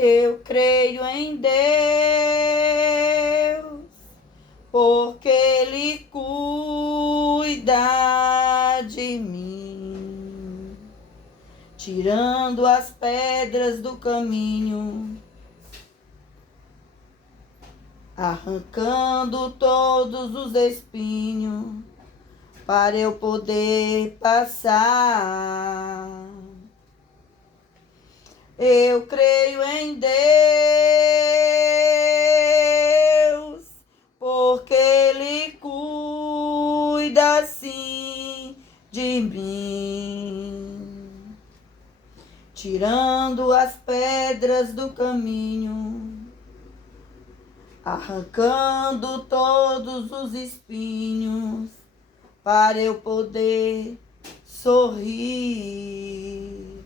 Eu creio em Deus, porque Ele cuida de mim, tirando as pedras do caminho, arrancando todos os espinhos, para eu poder passar. Eu creio em Deus, porque Ele cuida assim de mim, tirando as pedras do caminho, arrancando todos os espinhos, para eu poder sorrir.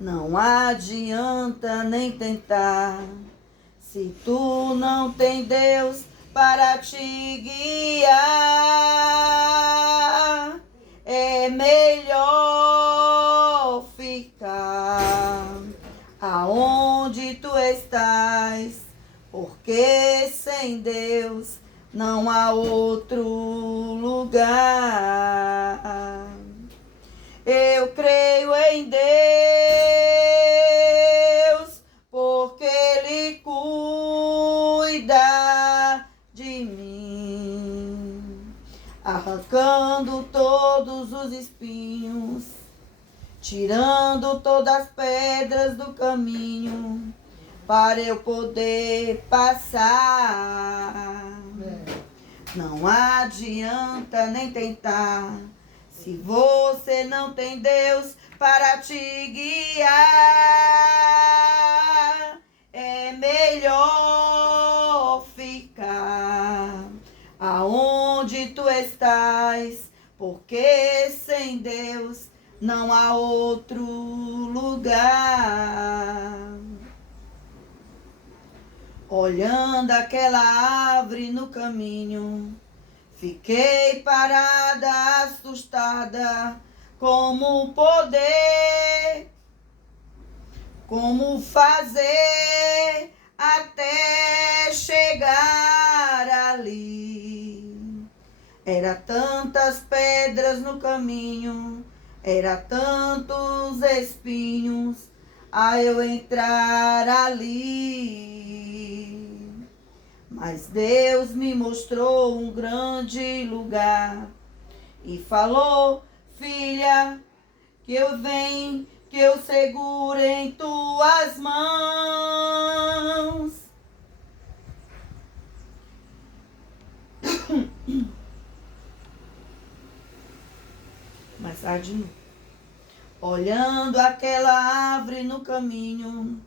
Não adianta nem tentar, se tu não tem Deus para te guiar. É melhor ficar aonde tu estás, porque sem Deus não há outro lugar. Eu creio em Deus, porque Ele cuida de mim, arrancando todos os espinhos, tirando todas as pedras do caminho, para eu poder passar. Não adianta nem tentar, se você não tem Deus para te guiar. É melhor ficar aonde tu estás, porque sem Deus não há outro lugar. Olhando aquela árvore no caminho, fiquei parada, assustada. Como poder, como fazer até chegar ali? Era tantas pedras no caminho, era tantos espinhos a eu entrar ali. Mas Deus me mostrou um grande lugar e falou: filha, que eu venho, que eu seguro em tuas mãos. Mais tarde, olhando aquela árvore no caminho,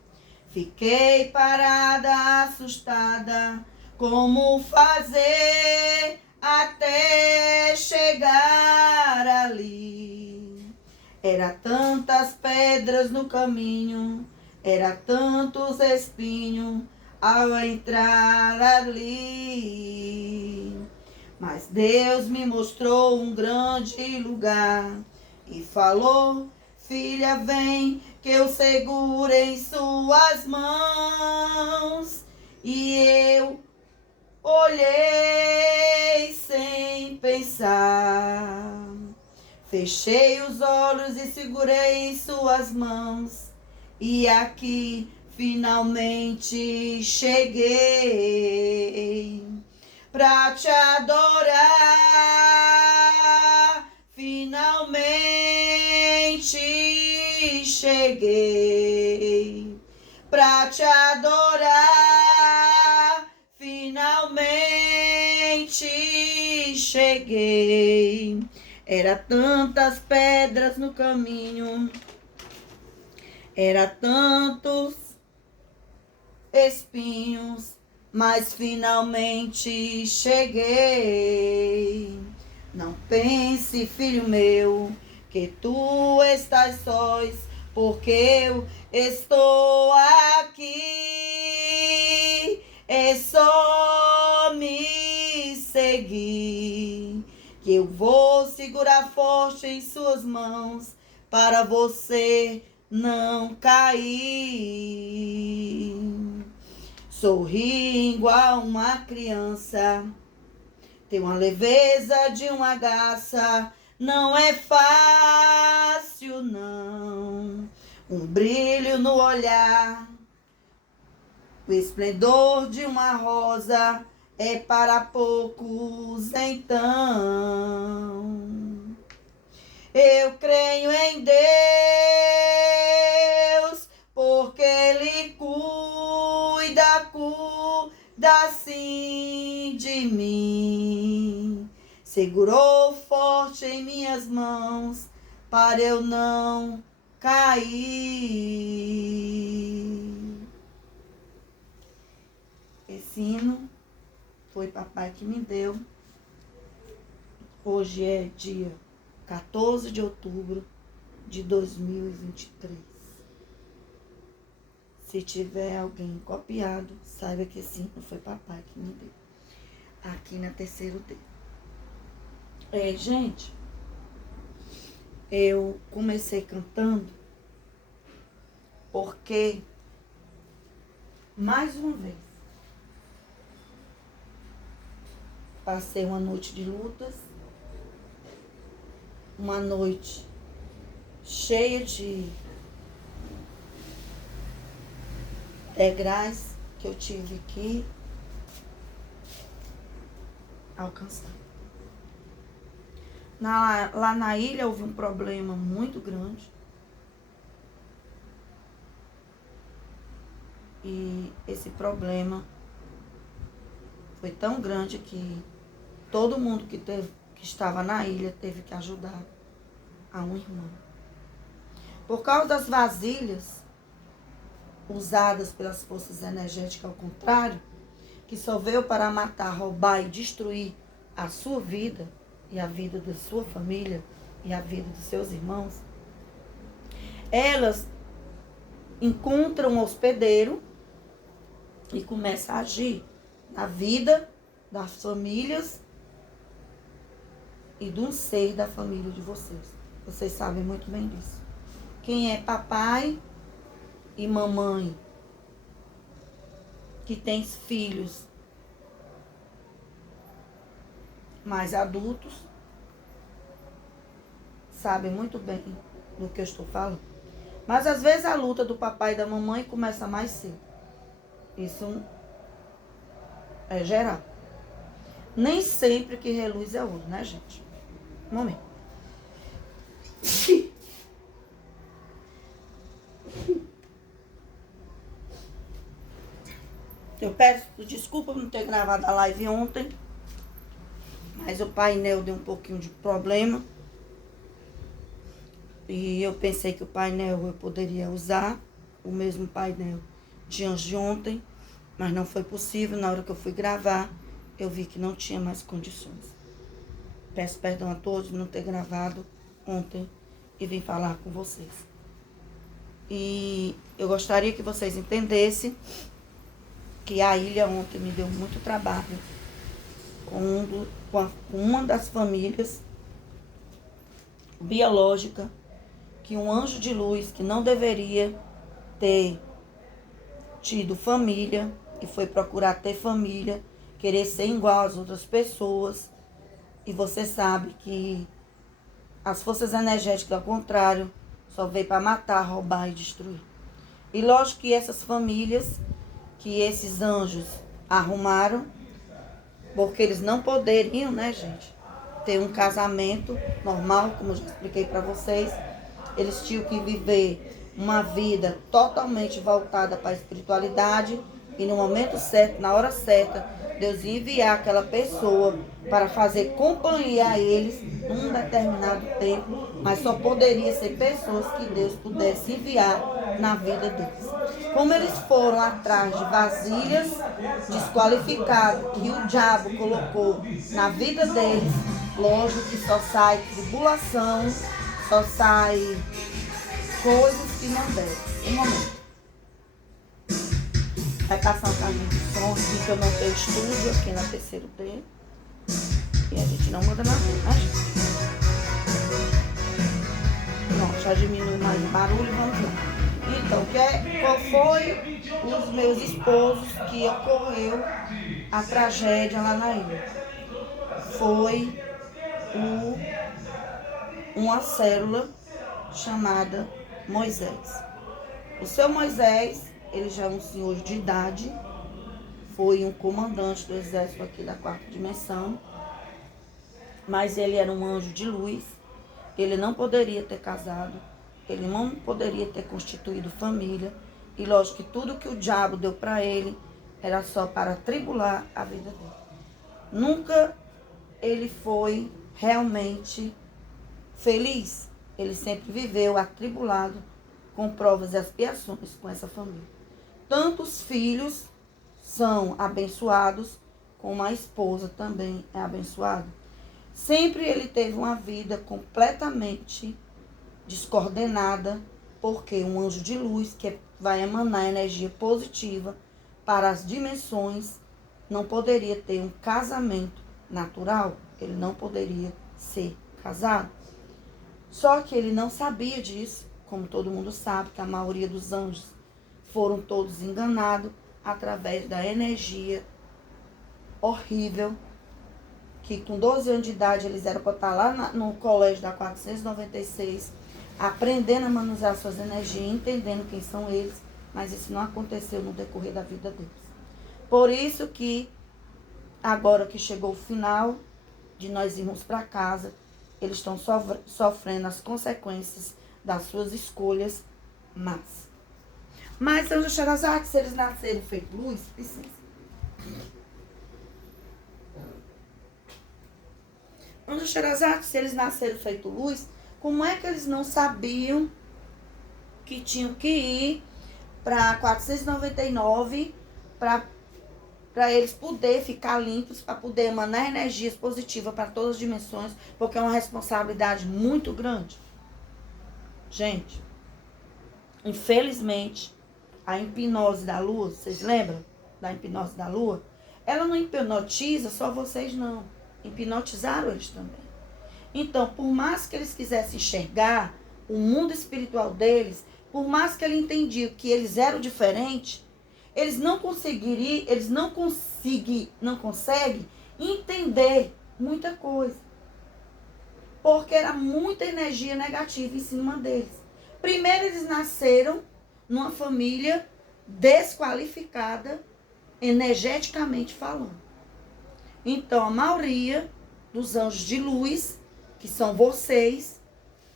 fiquei parada, assustada. Como fazer até chegar ali? Era tantas pedras no caminho, era tantos espinhos ao entrar ali. Mas Deus me mostrou um grande lugar e falou: filha, vem, que eu seguro em suas mãos. E eu olhei sem pensar, fechei os olhos e segurei em suas mãos. E aqui finalmente cheguei pra te adorar. Finalmente cheguei pra te adorar. Finalmente cheguei. Era tantas pedras no caminho, era tantos espinhos, mas finalmente cheguei. Não pense, filho meu, que tu estás sós, porque eu estou aqui. É só me seguir, que eu vou segurar forte em suas mãos para você não cair. Sorri igual uma criança, tem uma leveza de uma garça, não é fácil não. Um brilho no olhar, o esplendor de uma rosa é para poucos então. Eu creio em Deus, porque Ele cuida sim de mim. Segurou forte em minhas mãos para eu não cair. Esse hino foi papai que me deu. Hoje é dia 14 de outubro de 2023. Se tiver alguém copiado, saiba que esse hino foi papai que me deu. Aqui na terceiro D. Gente, eu comecei cantando porque, mais uma vez, passei uma noite de lutas, uma noite cheia de degraus que eu tive que alcançar. Lá na ilha houve um problema muito grande. E esse problema foi tão grande que todo mundo que estava na ilha teve que ajudar a um irmão. Por causa das vasilhas usadas pelas forças energéticas ao contrário, que só veio para matar, roubar e destruir a sua vida e a vida da sua família e a vida dos seus irmãos, elas encontram um hospedeiro e começam a agir na vida das famílias e de um ser da família de vocês. Vocês sabem muito bem disso. Quem é papai e mamãe que tem filhos mais adultos, sabem muito bem do que eu estou falando. Mas às vezes a luta do papai e da mamãe começa mais cedo. Isso é geral. Nem sempre que reluz é ouro, né, gente? Um momento. Eu peço desculpa por não ter gravado a live ontem, mas o painel deu um pouquinho de problema. E eu pensei que o painel eu poderia usar, o mesmo painel de antes de ontem, mas não foi possível. Na hora que eu fui gravar, eu vi que não tinha mais condições. Peço perdão a todos por não ter gravado ontem e vim falar com vocês. E eu gostaria que vocês entendessem que a ilha ontem me deu muito trabalho com uma das famílias biológica, que um anjo de luz que não deveria ter tido família e foi procurar ter família, querer ser igual às outras pessoas. E você sabe que as forças energéticas, ao contrário, só veio para matar, roubar e destruir. E lógico que essas famílias, que esses anjos arrumaram, porque eles não poderiam, né, gente, ter um casamento normal, como eu já expliquei para vocês. Eles tinham que viver uma vida totalmente voltada para a espiritualidade e no momento certo, na hora certa, Deus ia enviar aquela pessoa para fazer companhia a eles num determinado tempo, mas só poderia ser pessoas que Deus pudesse enviar na vida deles. Como eles foram atrás de vasilhas desqualificadas que o diabo colocou na vida deles, lógico que só sai tribulação, só sai coisas que não devem. Um momento. Vai passar um caminho de som aqui, que eu não tenho estúdio aqui na terceiro D. E a gente não manda na rua, né, gente? Pronto. Já diminui mais o barulho, vamos lá. Então, qual foi os meus esposos que ocorreu a tragédia lá na ilha? Foi uma célula chamada Moisés. O seu Moisés, ele já é um senhor de idade, foi um comandante do exército aqui da 4ª dimensão, mas ele era um anjo de luz, ele não poderia ter casado, ele não poderia ter constituído família, e lógico que tudo que o diabo deu para ele era só para atribular a vida dele. Nunca ele foi realmente feliz, ele sempre viveu atribulado com provas e expiações com essa família. Tanto os filhos são abençoados, como a esposa também é abençoada. Sempre ele teve uma vida completamente descoordenada, porque um anjo de luz que vai emanar energia positiva para as dimensões não poderia ter um casamento natural, ele não poderia ser casado. Só que ele não sabia disso, como todo mundo sabe, que a maioria dos anjos foram todos enganados através da energia horrível, que com 12 anos de idade eles eram para estar lá no colégio da 496, aprendendo a manusear suas energias, entendendo quem são eles, mas isso não aconteceu no decorrer da vida deles. Por isso que, agora que chegou o final de nós irmos para casa, eles estão sofrendo as consequências das suas escolhas más. Mas, Anjo Sherazade, se eles nasceram feito luz, licença. Anjo Sherazade, se eles nasceram feito luz, como é que eles não sabiam que tinham que ir para 499 para eles poderem ficar limpos, para poder emanar energias positivas para todas as dimensões, porque é uma responsabilidade muito grande. Gente, infelizmente, a hipnose da lua, vocês lembram da hipnose da lua? Ela não hipnotiza só vocês, não. Hipnotizaram eles também. Então, por mais que eles quisessem enxergar o mundo espiritual deles, por mais que ele entendiam que eles eram diferentes, eles não conseguem entender muita coisa. Porque era muita energia negativa em cima deles. Primeiro, eles nasceram numa família desqualificada, energeticamente falando. Então, a maioria dos anjos de luz, que são vocês,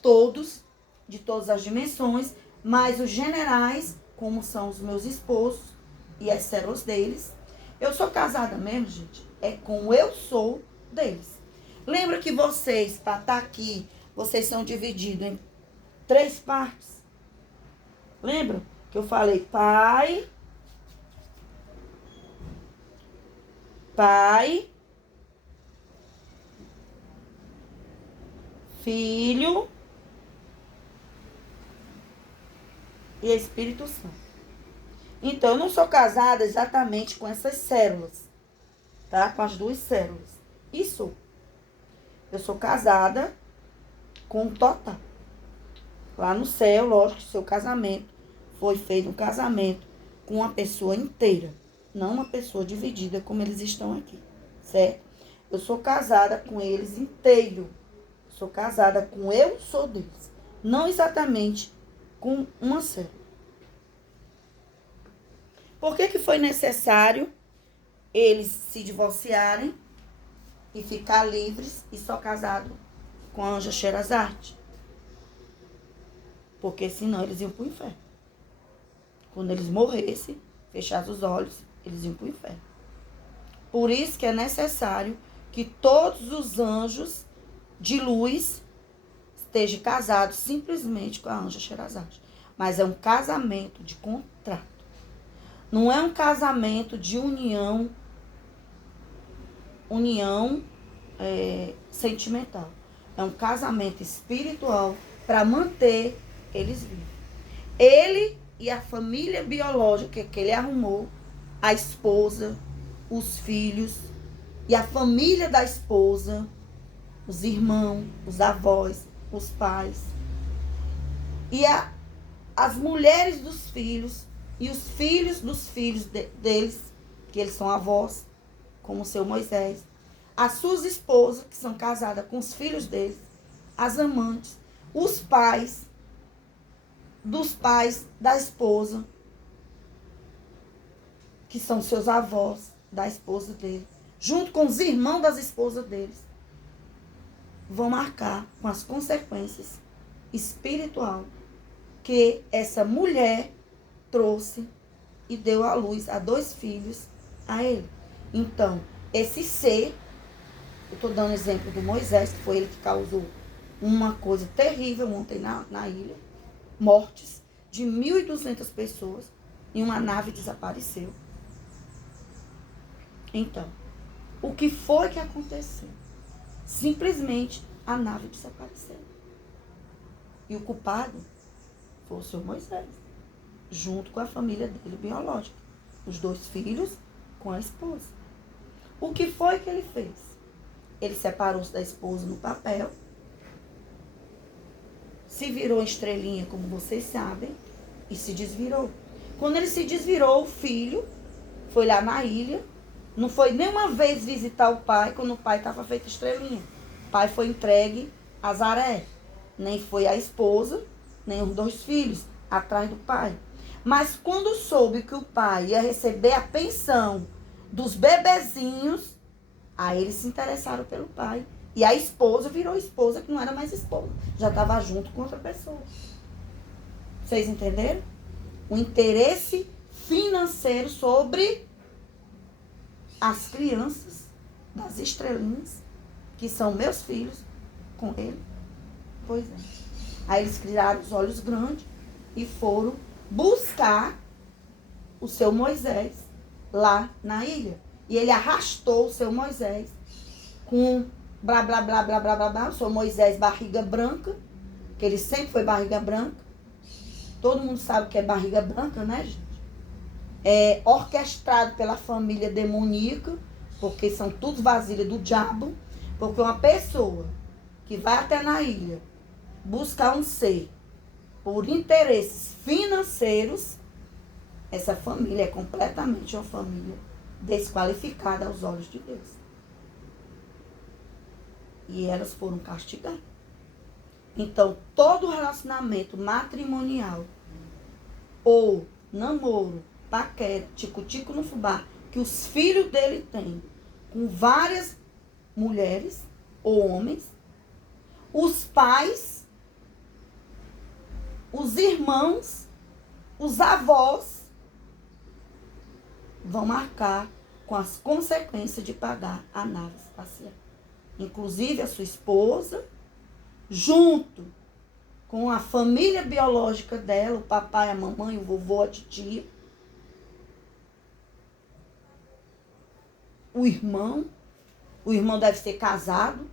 todos, de todas as dimensões, mais os generais, como são os meus esposos e as células deles. Eu sou casada mesmo, gente, é com o eu sou deles. Lembra que vocês, para estar aqui, vocês são divididos em 3 partes? Lembra que eu falei pai, Filho e Espírito Santo. Então, eu não sou casada exatamente com essas células, tá? Com as 2 células. Isso. Eu sou casada com o total. Lá no céu, lógico que seu casamento foi feito um casamento com uma pessoa inteira, não uma pessoa dividida como eles estão aqui, certo? Eu sou casada com eles inteiro. Sou casada com eu sou deles. Não exatamente com uma célula. Por que foi necessário eles se divorciarem e ficar livres e só casado com a Anja Sherazade? Porque senão eles iam para o inferno. Quando eles morressem, fechassem os olhos, eles iam para o inferno. Por isso que é necessário que todos os anjos de luz estejam casados simplesmente com a Anja Sherazade. Mas é um casamento de contrato. Não é um casamento de união sentimental. É um casamento espiritual para manter eles vivos. Ele e a família biológica que ele arrumou, a esposa, os filhos e a família da esposa, os irmãos, os avós, os pais. E as mulheres dos filhos e os filhos dos filhos deles, que eles são avós, como o seu Moisés, as suas esposas, que são casadas com os filhos deles, as amantes, os pais dos pais da esposa, que são seus avós da esposa dele, junto com os irmãos das esposas deles, vão marcar com as consequências espiritual que essa mulher trouxe e deu à luz a 2 filhos a ele. Então, esse ser, eu estou dando exemplo do Moisés, que foi ele que causou uma coisa terrível ontem na ilha, mortes de 1.200 pessoas, e uma nave desapareceu. Então, o que foi que aconteceu? Simplesmente a nave desapareceu. E o culpado foi o seu Moisés, junto com a família dele biológica, os 2 filhos com a esposa. O que foi que ele fez? Ele separou-se da esposa no papel, se virou em estrelinha, como vocês sabem, e se desvirou. Quando ele se desvirou, o filho foi lá na ilha, não foi nenhuma vez visitar o pai, quando o pai estava feito estrelinha. O pai foi entregue a Zaré. Nem foi a esposa, nem os 2 filhos atrás do pai. Mas quando soube que o pai ia receber a pensão dos bebezinhos, aí eles se interessaram pelo pai. E a esposa virou esposa, que não era mais esposa. Já estava junto com outra pessoa. Vocês entenderam? O interesse financeiro sobre as crianças das estrelinhas, que são meus filhos, com ele. Pois é. Aí eles criaram os olhos grandes e foram buscar o seu Moisés lá na ilha. E ele arrastou o seu Moisés com blá, blá, blá, blá, blá, blá, blá. O seu Moisés barriga branca, que ele sempre foi barriga branca. Todo mundo sabe o que é barriga branca, né, gente? É orquestrado pela família demoníaca, porque são tudo vasilha do diabo. Porque uma pessoa que vai até na ilha buscar um ser por interesses financeiros, essa família é completamente uma família desqualificada aos olhos de Deus. E elas foram castigadas. Então, todo relacionamento matrimonial ou namoro, paquera, tico-tico no fubá, que os filhos dele têm com várias mulheres ou homens, os pais, os irmãos, os avós vão marcar com as consequências de pagar a nave espacial. Inclusive a sua esposa, junto com a família biológica dela, o papai, a mamãe, o vovô, a titia, o irmão deve ser casado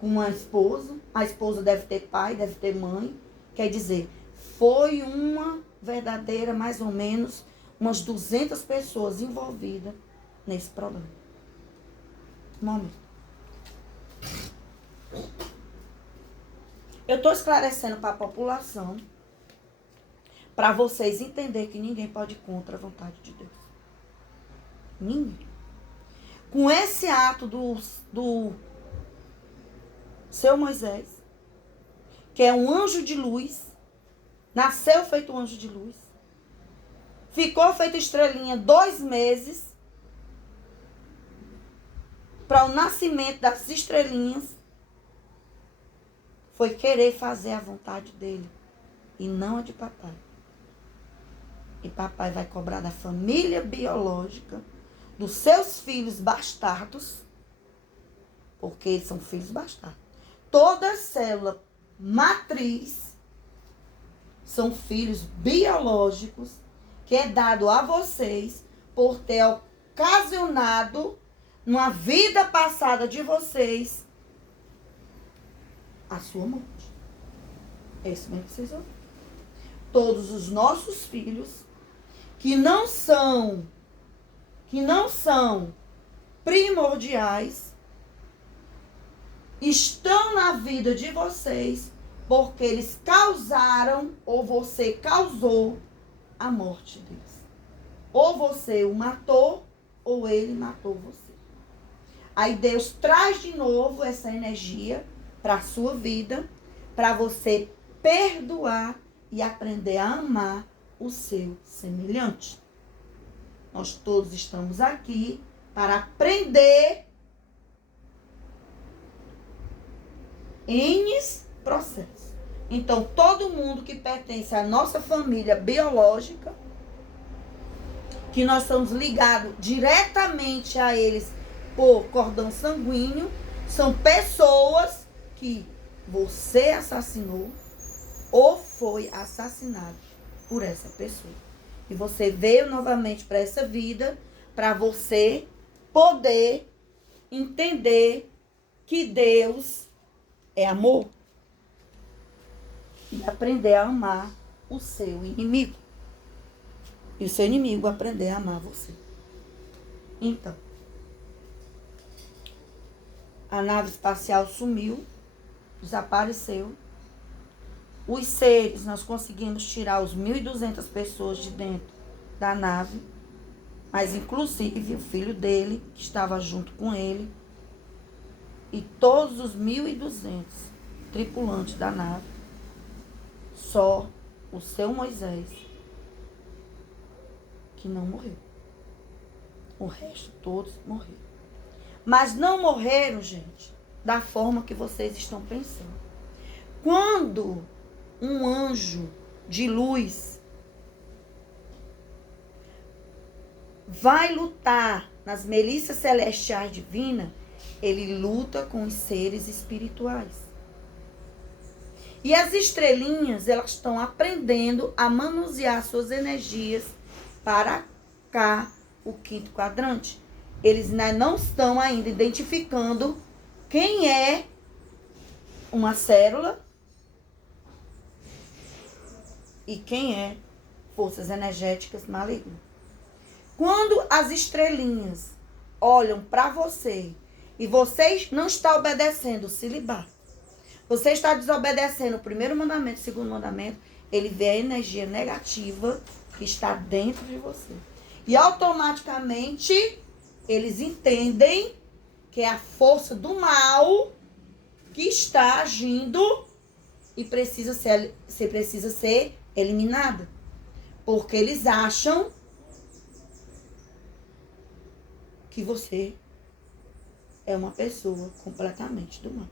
com uma esposa, a esposa deve ter pai, deve ter mãe, quer dizer, foi uma verdadeira, mais ou menos, umas 200 pessoas envolvidas nesse problema. Um momento. Eu estou esclarecendo para a população, para vocês entenderem que ninguém pode ir contra a vontade de Deus. Ninguém. Com esse ato do seu Moisés, que é um anjo de luz, nasceu feito um anjo de luz, ficou feito estrelinha 2 meses, para o nascimento das estrelinhas, foi querer fazer a vontade dele e não a de papai. E papai vai cobrar da família biológica, dos seus filhos bastardos, porque eles são filhos bastardos. Toda célula matriz são filhos biológicos que é dado a vocês por ter ocasionado numa vida passada de vocês a sua morte. É isso mesmo que vocês ouviram. Todos os nossos filhos que não são primordiais estão na vida de vocês Porque eles causaram, ou você causou, a morte deles. Ou você o matou, ou ele matou você. Aí Deus traz de novo essa energia para a sua vida, para você perdoar e aprender a amar o seu semelhante. Nós todos estamos aqui para aprender N processos. Então, todo mundo que pertence à nossa família biológica, que nós estamos ligados diretamente a eles por cordão sanguíneo, são pessoas que você assassinou ou foi assassinado por essa pessoa. E você veio novamente para essa vida para você poder entender que Deus é amor e aprender a amar o seu inimigo. E o seu inimigo aprender a amar você. Então, a nave espacial sumiu, desapareceu. Os seres, nós conseguimos tirar os 1.200 pessoas de dentro da nave, mas inclusive o filho dele, que estava junto com ele, e todos os 1.200 tripulantes da nave, só o seu Moisés, que não morreu. O resto, todos morreram. Mas não morreram, gente, da forma que vocês estão pensando. Quando um anjo de luz vai lutar nas milícias celestiais divinas, ele luta com os seres espirituais. E as estrelinhas, elas estão aprendendo a manusear suas energias para cá, o quinto quadrante. Eles não estão ainda identificando quem é uma célula e quem é forças energéticas malignas. Quando as estrelinhas olham para você e você não está obedecendo o celibato, você está desobedecendo o primeiro mandamento, o segundo mandamento, ele vê a energia negativa que está dentro de você. E automaticamente eles entendem que é a força do mal que está agindo e precisa ser eliminada. Porque eles acham que você é uma pessoa completamente do mal.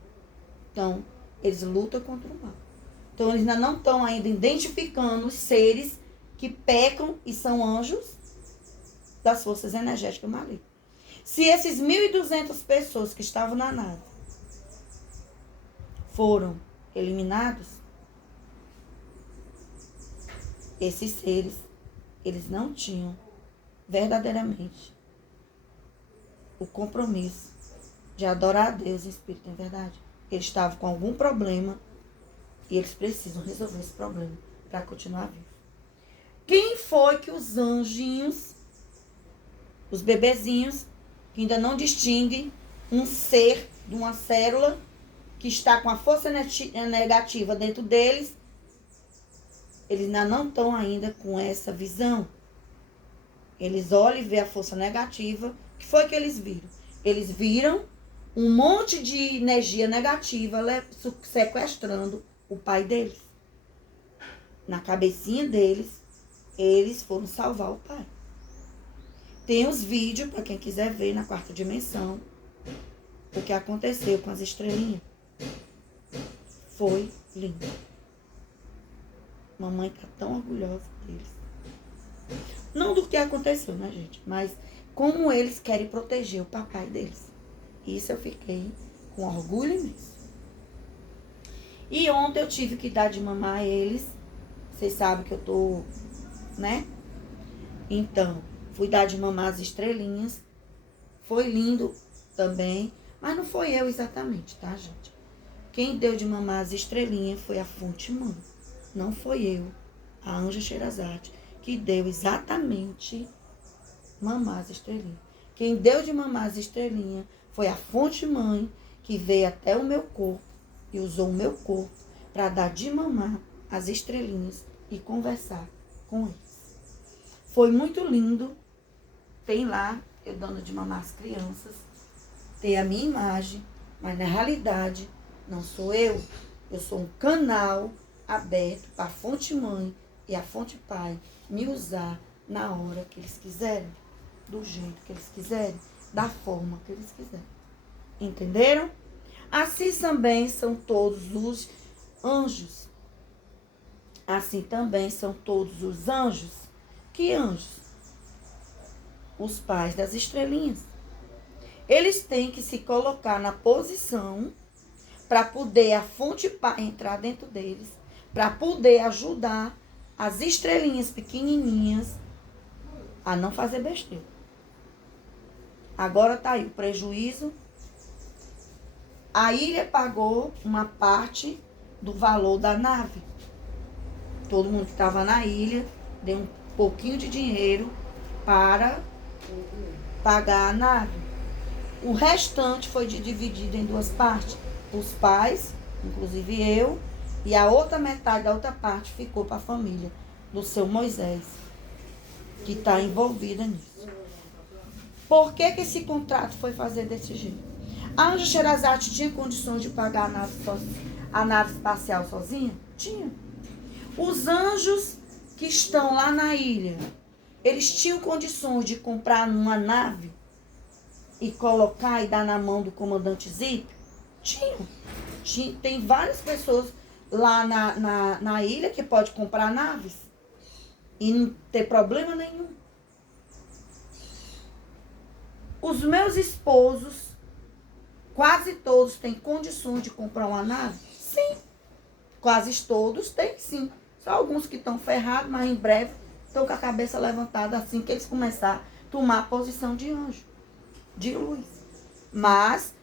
Então, eles lutam contra o mal. Então, eles ainda não estão ainda identificando os seres que pecam e são anjos das forças energéticas malignas. Se esses 1.200 pessoas que estavam na nave foram eliminados, esses seres, eles não tinham verdadeiramente o compromisso de adorar a Deus em espírito e em verdade. Eles estavam com algum problema e eles precisam resolver esse problema para continuar vivo. Quem foi que os anjinhos, os bebezinhos, que ainda não distinguem um ser de uma célula que está com a força negativa dentro deles, eles ainda não estão ainda com essa visão. Eles olham e vêem a força negativa. O que foi que eles viram? Eles viram um monte de energia negativa sequestrando o pai deles. Na cabecinha deles, eles foram salvar o pai. Tem os vídeos, para quem quiser ver, na quarta dimensão, o que aconteceu com as estrelinhas. Foi lindo. Mamãe está tão orgulhosa deles. Não do que aconteceu, né, gente? Mas como eles querem proteger o papai deles. Isso eu fiquei com orgulho imenso. E ontem eu tive que dar de mamar a eles. Vocês sabem que eu tô, né? Então, fui dar de mamar as estrelinhas. Foi lindo também. Mas não foi eu exatamente, tá, gente? Quem deu de mamar as estrelinhas foi a fonte mãe. Não foi eu, a Anja Sherazade, que deu exatamente mamar as estrelinhas. Quem deu de mamar as estrelinhas foi a fonte mãe, que veio até o meu corpo e usou o meu corpo para dar de mamar às estrelinhas e conversar com eles. Foi muito lindo. Tem lá, eu dando de mamar as crianças. Tem a minha imagem, mas na realidade não sou eu. Eu sou um canal aberto para a Fonte Mãe e a Fonte Pai me usar na hora que eles quiserem, do jeito que eles quiserem, da forma que eles quiserem. Entenderam? Assim também são todos os anjos. Assim também são todos os anjos. Que anjos? Os pais das estrelinhas. Eles têm que se colocar na posição para poder a Fonte Pai entrar dentro deles, para poder ajudar as estrelinhas pequenininhas a não fazer besteira. Agora tá aí o prejuízo. A ilha pagou uma parte do valor da nave. Todo mundo que estava na ilha deu um pouquinho de dinheiro para pagar a nave. O restante foi dividido em duas partes. Os pais, inclusive eu, e a outra metade da outra parte ficou para a família do seu Moisés, que está envolvida nisso. Por que esse contrato foi fazer desse jeito? A Anja Sherazade tinha condições de pagar a nave espacial sozinha? Tinha. Os anjos que estão lá na ilha, eles tinham condições de comprar uma nave e colocar e dar na mão do comandante Zip? Tinham. Tem várias pessoas lá na ilha que pode comprar naves e não ter problema nenhum. Os meus esposos, quase todos têm condições de comprar uma nave? Sim. Quase todos têm, sim. Só alguns que estão ferrados, mas em breve estão com a cabeça levantada assim que eles começarem a tomar a posição de anjo, de luz. Mas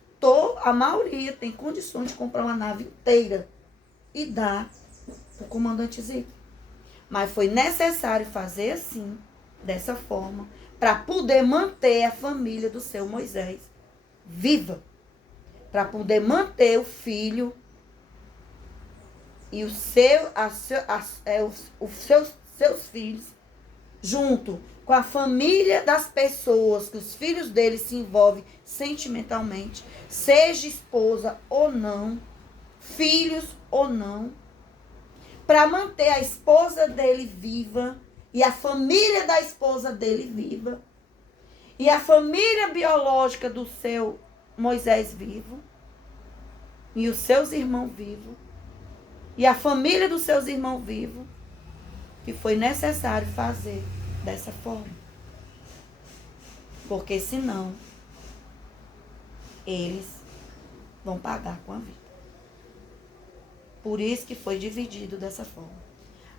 a maioria tem condições de comprar uma nave inteira e dar para o comandante Zip. Mas foi necessário fazer assim, dessa forma, para poder manter a família do seu Moisés viva. Para poder manter o filho e os seus filhos junto com a família das pessoas que os filhos dele se envolvem sentimentalmente, seja esposa ou não, filhos ou não, para manter a esposa dele viva e a família da esposa dele viva e a família biológica do seu Moisés vivo e os seus irmãos vivos e a família dos seus irmãos vivos, que foi necessário fazer dessa forma. Porque senão eles vão pagar com a vida. Por isso que foi dividido dessa forma.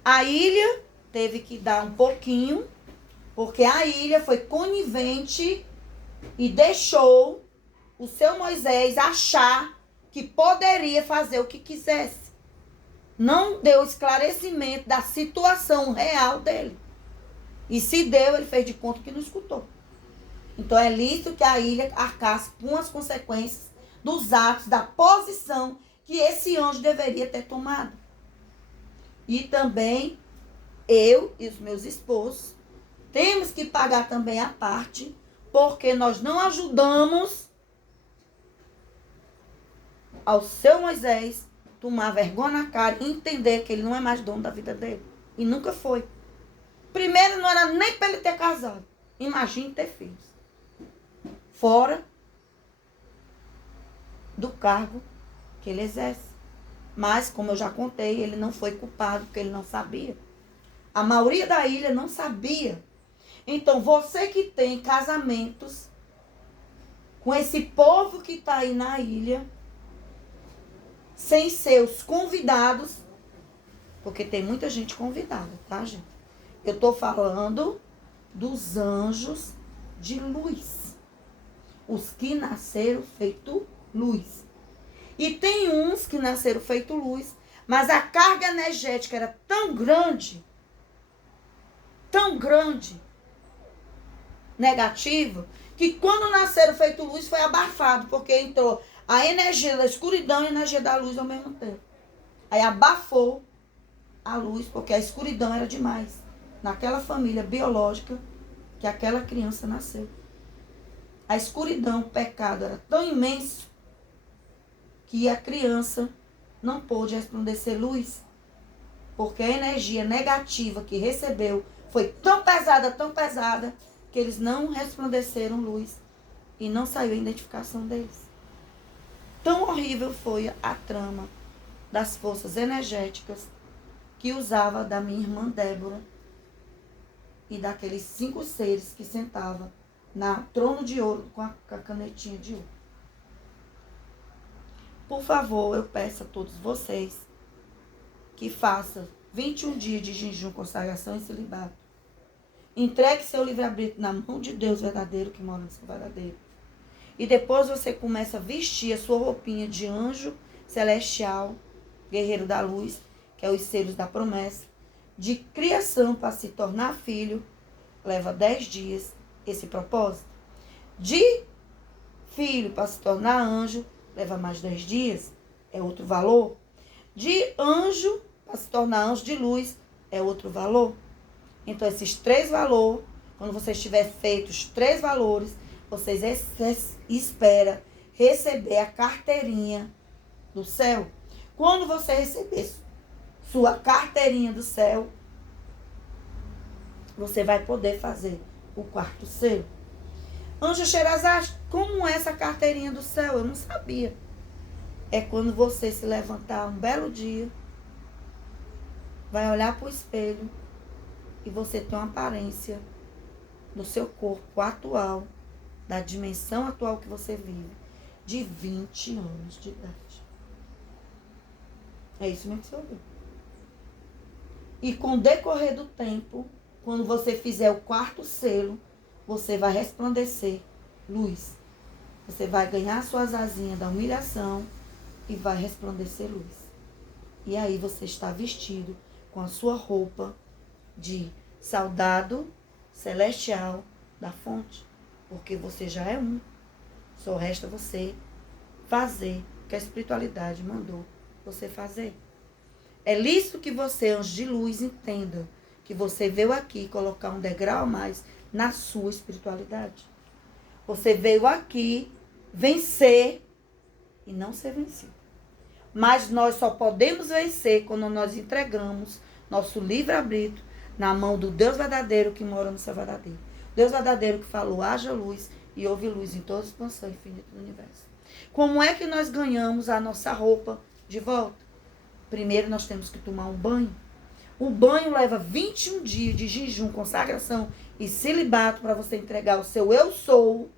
A ilha teve que dar um pouquinho, porque a ilha foi conivente e deixou o seu Moisés achar que poderia fazer o que quisesse. Não deu esclarecimento da situação real dele. E se deu, ele fez de conta que não escutou. Então é lícito que a ilha arcasse com as consequências dos atos, da posição que esse anjo deveria ter tomado. E também eu e os meus esposos temos que pagar também a parte, porque nós não ajudamos ao seu Moisés tomar vergonha na cara e entender que ele não é mais dono da vida dele. E nunca foi. Primeiro, não era nem para ele ter casado. Imagine ter filhos. Fora do cargo que ele exerce. Mas, como eu já contei, ele não foi culpado porque ele não sabia. A maioria da ilha não sabia. Então, você que tem casamentos com esse povo que está aí na ilha, sem seus convidados, porque tem muita gente convidada, tá, gente? Eu estou falando dos anjos de luz. Os que nasceram feito luz. E tem uns que nasceram feito luz, mas a carga energética era tão grande, negativa, que quando nasceram feito luz foi abafado, porque entrou a energia da escuridão e a energia da luz ao mesmo tempo. Aí abafou a luz, porque a escuridão era demais naquela família biológica que aquela criança nasceu. A escuridão, o pecado era tão imenso que a criança não pôde resplandecer luz, porque a energia negativa que recebeu foi tão pesada, que eles não resplandeceram luz e não saiu a identificação deles. Tão horrível foi a trama das forças energéticas que usava da minha irmã Débora e daqueles 5 seres que sentavam na trono de ouro com a canetinha de ouro. Por favor, eu peço a todos vocês que façam 21 dias de jejum, consagração e celibato. Entregue seu livre-arbítrio na mão de Deus verdadeiro que mora no seu verdadeiro. E depois você começa a vestir a sua roupinha de anjo celestial, guerreiro da luz, que é os selos da promessa, de criação para se tornar filho, leva 10 dias esse propósito. De filho para se tornar anjo, leva mais 10 dias, é outro valor. De anjo para se tornar anjo de luz, é outro valor. Então, esses 3 valores, quando vocês tiverem feito os 3 valores, vocês esperam receber a carteirinha do céu. Quando você receber sua carteirinha do céu, você vai poder fazer o 4º selo. Anjo Sherazade, como é essa carteirinha do céu? Eu não sabia. É quando você se levantar um belo dia, vai olhar para o espelho e você tem uma aparência do seu corpo atual, da dimensão atual que você vive, de 20 anos de idade. É isso mesmo que você ouviu. E com o decorrer do tempo, quando você fizer o 4º selo, você vai resplandecer luz. Você vai ganhar suas asinhas da humilhação e vai resplandecer luz. E aí você está vestido com a sua roupa de soldado celestial da fonte. Porque você já é um. Só resta você fazer o que a espiritualidade mandou você fazer. É lícito que você, anjo de luz, entenda que você veio aqui colocar um degrau a mais na sua espiritualidade. Você veio aqui vencer e não ser vencido. Mas nós só podemos vencer quando nós entregamos nosso livre-arbítrio na mão do Deus verdadeiro que mora no seu verdadeiro. Deus verdadeiro que falou, haja luz e houve luz em toda a expansão infinita do universo. Como é que nós ganhamos a nossa roupa de volta? Primeiro nós temos que tomar um banho. O banho leva 21 dias de jejum, consagração e celibato para você entregar o seu eu sou,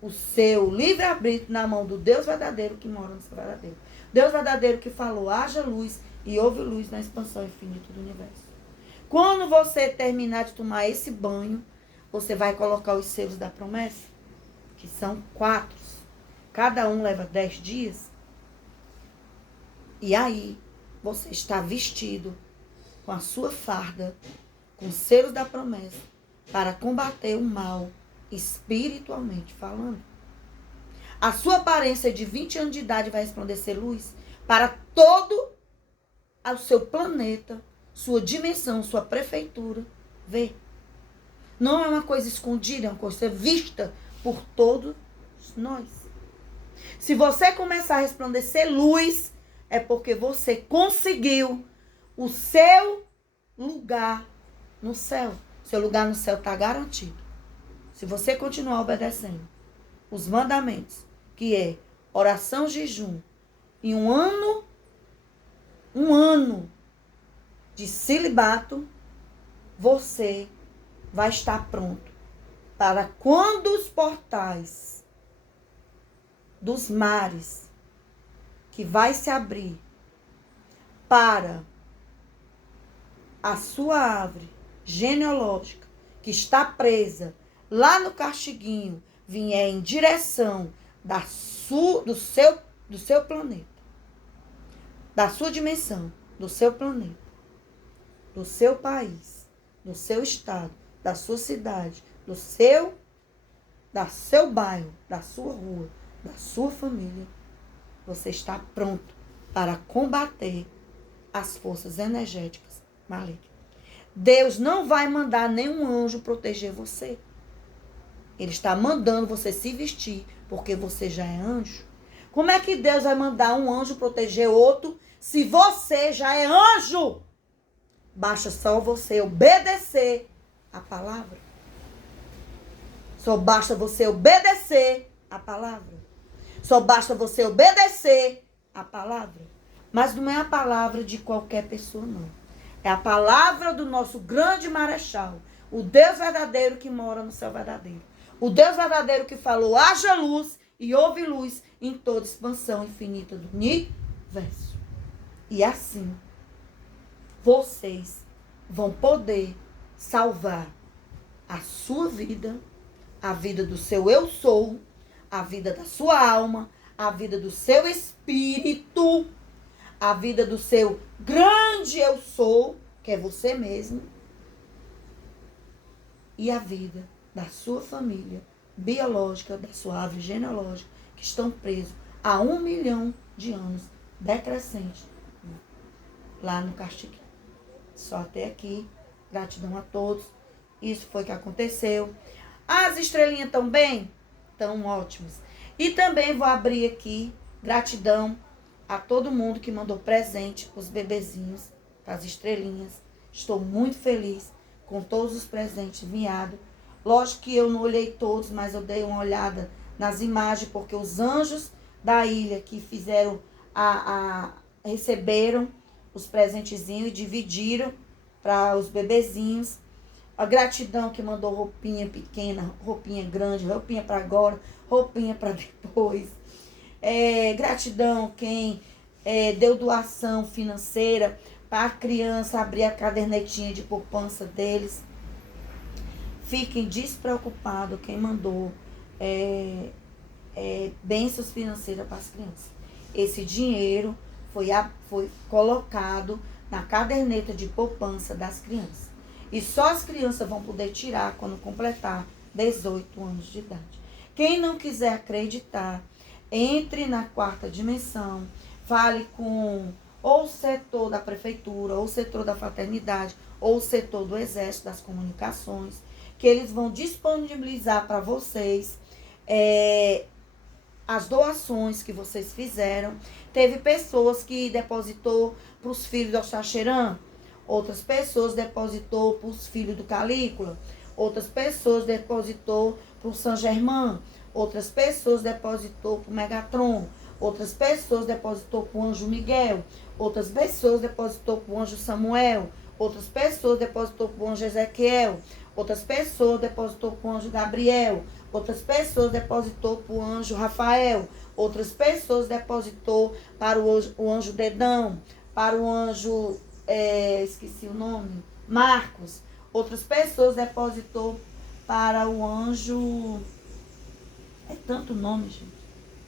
o seu livre-arbítrio na mão do Deus verdadeiro que mora no seu verdadeiro. Deus verdadeiro que falou, haja luz e houve luz na expansão infinita do universo. Quando você terminar de tomar esse banho, você vai colocar os selos da promessa, que são 4. Cada um leva 10 dias. E aí, você está vestido com a sua farda, com os selos da promessa, para combater o mal, espiritualmente falando. A sua aparência de 20 anos de idade vai resplandecer luz para todo o seu planeta, sua dimensão, sua prefeitura ver. Não é uma coisa escondida, é uma coisa vista por todos nós. Se você começar a resplandecer luz, é porque você conseguiu o seu lugar no céu. Seu lugar no céu está garantido. Se você continuar obedecendo os mandamentos, que é oração, jejum, e um ano de celibato, você vai estar pronto para quando os portais dos mares que vai se abrir para a sua árvore genealógica que está presa lá no castiguinho vier em direção do seu planeta, da sua dimensão, do seu planeta, do seu país, do seu estado, da sua cidade, do seu bairro, da sua rua, da sua família, você está pronto para combater as forças energéticas malignas. Deus não vai mandar nenhum anjo proteger você. Ele está mandando você se vestir, porque você já é anjo. Como é que Deus vai mandar um anjo proteger outro se você já é anjo? Basta só você obedecer a palavra. Só basta você obedecer a palavra. Só basta você obedecer a palavra. Mas não é a palavra de qualquer pessoa, não. É a palavra do nosso grande marechal. O Deus verdadeiro que mora no céu verdadeiro. O Deus verdadeiro que falou, haja luz e houve luz em toda expansão infinita do universo. E assim, vocês vão poder salvar a sua vida, a vida do seu eu sou, a vida da sua alma, a vida do seu espírito, a vida do seu grande eu sou, que é você mesmo, e a vida da sua família biológica, da sua árvore genealógica, que estão presos há 1 milhão de anos, decrescente, lá no Castigue. Só até aqui. Gratidão a todos. Isso foi o que aconteceu. As estrelinhas estão bem? Estão ótimas. E também vou abrir aqui, gratidão a todo mundo que mandou presente para os bebezinhos, para as estrelinhas. Estou muito feliz com todos os presentes enviados. Lógico que eu não olhei todos, mas eu dei uma olhada nas imagens, porque os anjos da ilha que fizeram receberam os presentezinhos e dividiram para os bebezinhos. A gratidão que mandou roupinha pequena, roupinha grande, roupinha para agora, roupinha para depois. Gratidão quem deu doação financeira para a criança abrir a cadernetinha de poupança deles. Fiquem despreocupados quem mandou bênçãos financeiras para as crianças. Esse dinheiro foi colocado na caderneta de poupança das crianças. E só as crianças vão poder tirar quando completar 18 anos de idade. Quem não quiser acreditar, entre na 4ª dimensão, fale com ou o setor da prefeitura, ou o setor da fraternidade, ou o setor do exército das comunicações, que eles vão disponibilizar para vocês as doações que vocês fizeram. Teve pessoas que depositou para os filhos do Oxaxerã, outras pessoas depositou para os filhos do Calígula, outras pessoas depositou para o São Germain, outras pessoas depositou para o Megatron, outras pessoas depositou para o Anjo Miguel, outras pessoas depositou para o Anjo Samuel, outras pessoas depositou para o Anjo Ezequiel, outras pessoas depositou para o Anjo Gabriel, outras pessoas depositou para o Anjo Rafael, outras pessoas depositou para o Anjo Dedão, para o Anjo, esqueci o nome, Marcos, outras pessoas depositou para o Anjo, é tanto nome, gente,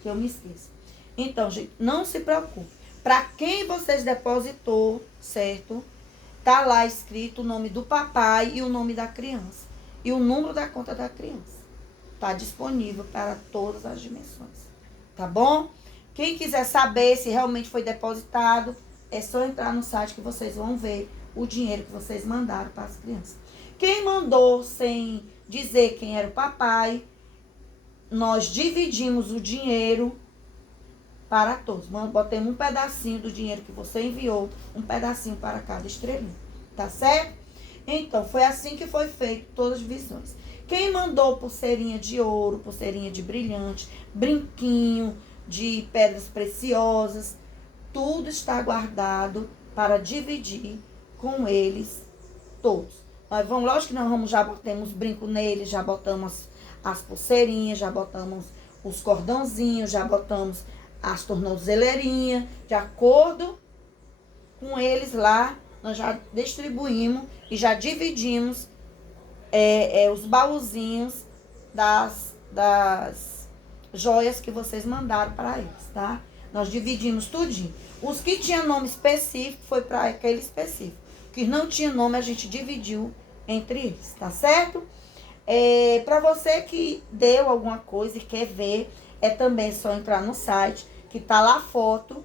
que eu me esqueço. Então, gente, não se preocupe. Para quem vocês depositou, certo? Tá lá escrito o nome do papai e o nome da criança. E o número da conta da criança. Tá disponível para todas as dimensões. Tá bom? Quem quiser saber se realmente foi depositado, é só entrar no site que vocês vão ver o dinheiro que vocês mandaram para as crianças. Quem mandou sem dizer quem era o papai, nós dividimos o dinheiro para todos. Botemos um pedacinho do dinheiro que você enviou, um pedacinho para cada estrelinha. Tá certo? Então, foi assim que foi feito todas as divisões. Quem mandou pulseirinha de ouro, pulseirinha de brilhante, brinquinho de pedras preciosas, tudo está guardado para dividir com eles todos. Nós vamos, lógico que nós vamos, já botamos brinco neles, já botamos as pulseirinhas, já botamos os cordãozinhos, já botamos as tornozeleirinhas, de acordo com eles lá, nós já distribuímos e já dividimos os baúzinhos das joias que vocês mandaram para eles, tá? Nós dividimos tudinho. Os que tinham nome específico foi para aquele específico. Os que não tinha nome, a gente dividiu entre eles, tá certo? Para você que deu alguma coisa e quer ver, também só entrar no site, que tá lá a foto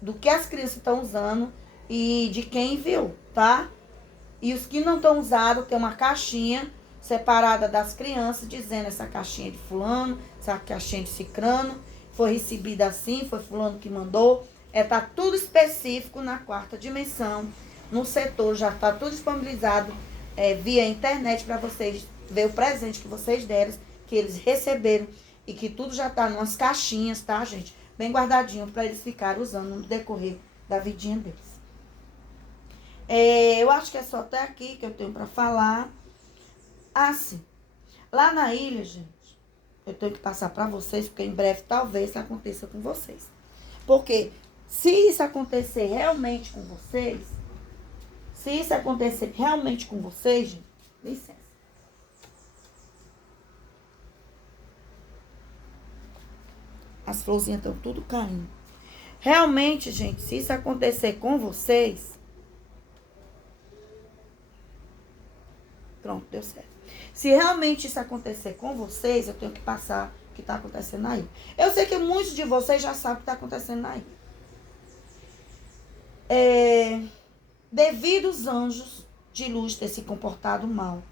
do que as crianças estão usando e de quem enviou, tá? E os que não estão usados, tem uma caixinha separada das crianças, dizendo essa caixinha de fulano, essa caixinha de cicrano, foi recebida assim, foi fulano que mandou. Tá tudo específico na quarta dimensão, no setor, já está tudo disponibilizado via internet para vocês ver o presente que vocês deram, que eles receberam e que tudo já está nas caixinhas, tá, gente? Bem guardadinho para eles ficarem usando no decorrer da vidinha deles. Eu acho que é só até aqui que eu tenho para falar. Sim. Lá na ilha, gente, eu tenho que passar para vocês, porque em breve talvez isso aconteça com vocês. Porque se isso acontecer realmente com vocês, gente, licença. As florzinhas estão tudo caindo. Realmente, gente, se isso acontecer com vocês... Pronto, deu certo. Se realmente isso acontecer com vocês, eu tenho que passar o que está acontecendo aí. Eu sei que muitos de vocês já sabem o que está acontecendo aí. Devido aos anjos de luz ter se comportado mal,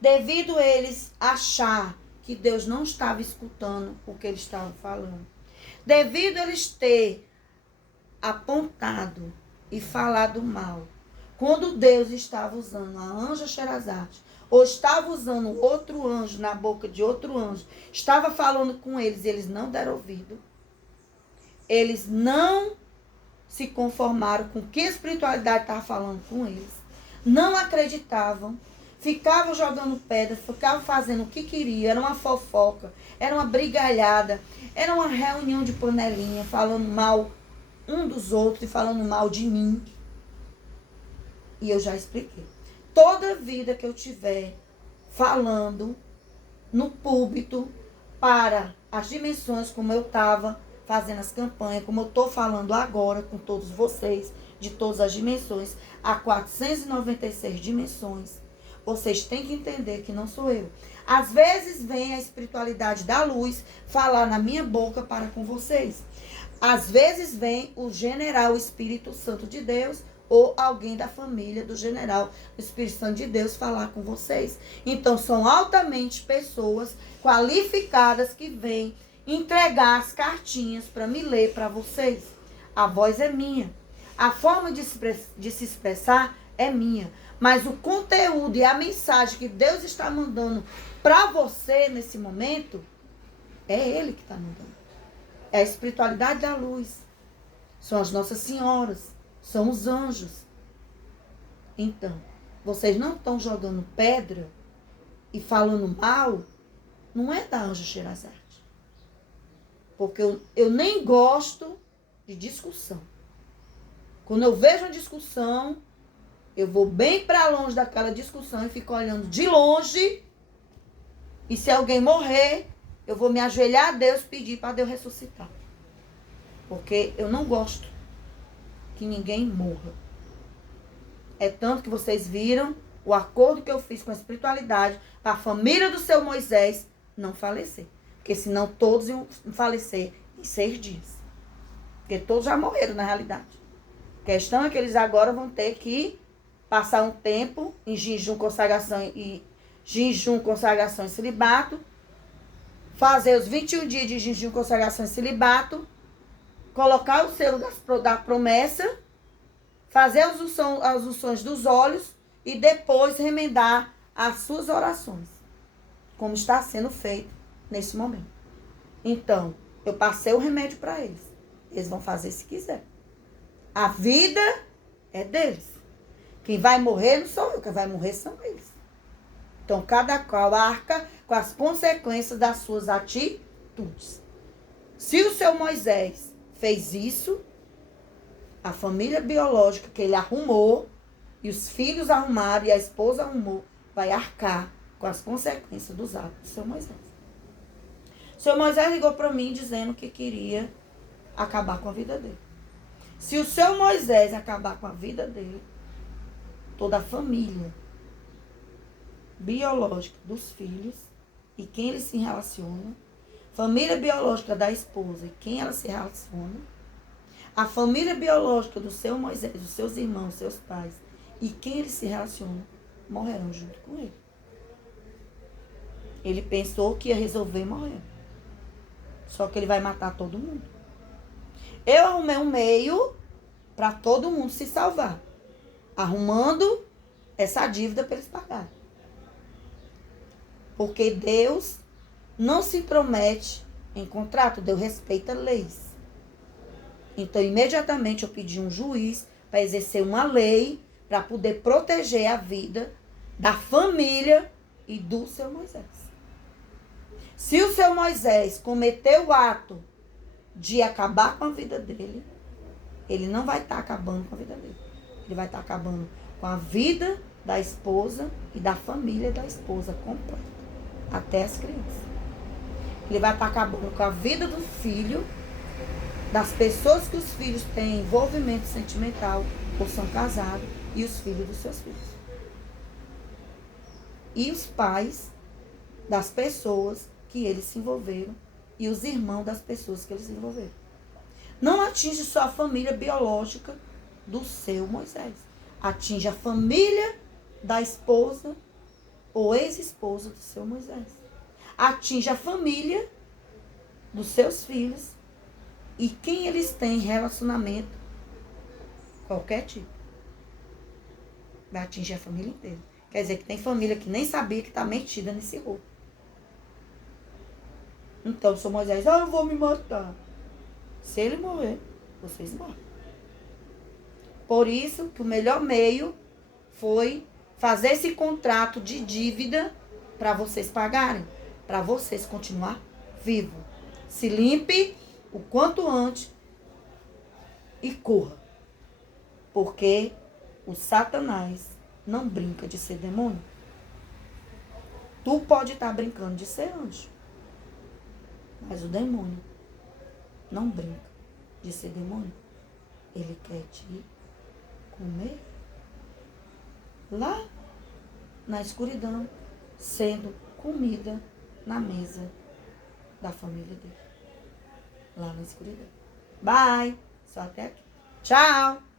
devido a eles achar que Deus não estava escutando o que eles estavam falando, devido a eles ter apontado e falado mal, quando Deus estava usando a anja Sherazade, ou estava usando outro anjo na boca de outro anjo, estava falando com eles e eles não deram ouvido, eles não se conformaram com o que a espiritualidade estava falando com eles, não acreditavam, ficavam jogando pedras, ficavam fazendo o que queriam, era uma fofoca, era uma brigalhada, era uma reunião de panelinha, falando mal um dos outros e falando mal de mim. E eu já expliquei. Toda vida que eu tiver falando no púlpito para as dimensões, como eu estava fazendo as campanhas, como eu estou falando agora com todos vocês, de todas as dimensões, há 496 dimensões, vocês têm que entender que não sou eu. Às vezes vem a espiritualidade da luz falar na minha boca para com vocês. Às vezes vem o general, o Espírito Santo de Deus, ou alguém da família do general, o Espírito Santo de Deus, falar com vocês. Então, são altamente pessoas qualificadas que vêm entregar as cartinhas para me ler para vocês. A voz é minha. A forma de se expressar é minha. Mas o conteúdo e a mensagem que Deus está mandando para você nesse momento, é Ele que está mandando. É a espiritualidade da luz. São as Nossas Senhoras. São os anjos. Então, vocês não estão jogando pedra e falando mal, não é da anja Sherazade. Porque eu nem gosto de discussão. Quando eu vejo uma discussão, eu vou bem para longe daquela discussão e fico olhando de longe. E se alguém morrer, eu vou me ajoelhar a Deus e pedir para Deus ressuscitar. Porque eu não gosto que ninguém morra. É tanto que vocês viram o acordo que eu fiz com a espiritualidade para a família do seu Moisés não falecer. Porque senão todos iam falecer em 6 dias. Porque todos já morreram na realidade. A questão é que eles agora vão ter que passar um tempo em jejum, consagração e celibato, fazer os 21 dias de jejum, consagração e celibato, colocar o selo da promessa, fazer as unções dos olhos e depois remendar as suas orações, como está sendo feito nesse momento. Então, eu passei o remédio para eles. Eles vão fazer se quiser. A vida é deles. Quem vai morrer não sou eu, quem vai morrer são eles. Então, cada qual arca com as consequências das suas atitudes. Se o seu Moisés fez isso, a família biológica que ele arrumou, e os filhos arrumaram, e a esposa arrumou, vai arcar com as consequências dos atos do seu Moisés. O seu Moisés ligou para mim dizendo que queria acabar com a vida dele. Se o seu Moisés acabar com a vida dele, toda a família biológica dos filhos e quem ele se relaciona, família biológica da esposa e quem ela se relaciona, A família biológica do seu Moisés, dos seus irmãos, seus pais, e quem ele se relaciona, morrerão junto com ele. Ele pensou que ia resolver morrer. Só que ele vai matar todo mundo. Eu arrumei um meio para todo mundo se salvar. Arrumando essa dívida para eles pagarem. Porque Deus não se intromete em contrato, Deus respeita leis. Então, imediatamente eu pedi um juiz para exercer uma lei para poder proteger a vida da família e do seu Moisés. Se o seu Moisés cometeu o ato de acabar com a vida dele, ele não vai estar acabando com a vida dele. Ele vai estar acabando com a vida da esposa e da família da esposa completa, até as crianças. Ele vai estar acabando com a vida do filho, das pessoas que os filhos têm envolvimento sentimental ou são casados, e os filhos dos seus filhos. E os pais das pessoas que eles se envolveram e os irmãos das pessoas que eles se envolveram. Não atinge só a família biológica do seu Moisés. Atinge a família da esposa ou ex-esposa do seu Moisés. Atinge a família dos seus filhos e quem eles têm relacionamento, qualquer tipo. Vai atingir a família inteira. Quer dizer que tem família que nem sabia que está metida nesse rolo. Então, o seu Moisés, eu vou me matar. Se ele morrer, vocês morrem. Por isso que o melhor meio foi fazer esse contrato de dívida para vocês pagarem, para vocês continuar vivos. Se limpe o quanto antes e corra. Porque o Satanás não brinca de ser demônio. Tu pode estar brincando de ser anjo. Mas o demônio não brinca de ser demônio. Ele quer te comer lá na escuridão, sendo comida na mesa da família dele. Lá na escuridão. Bye. Só até aqui. Tchau.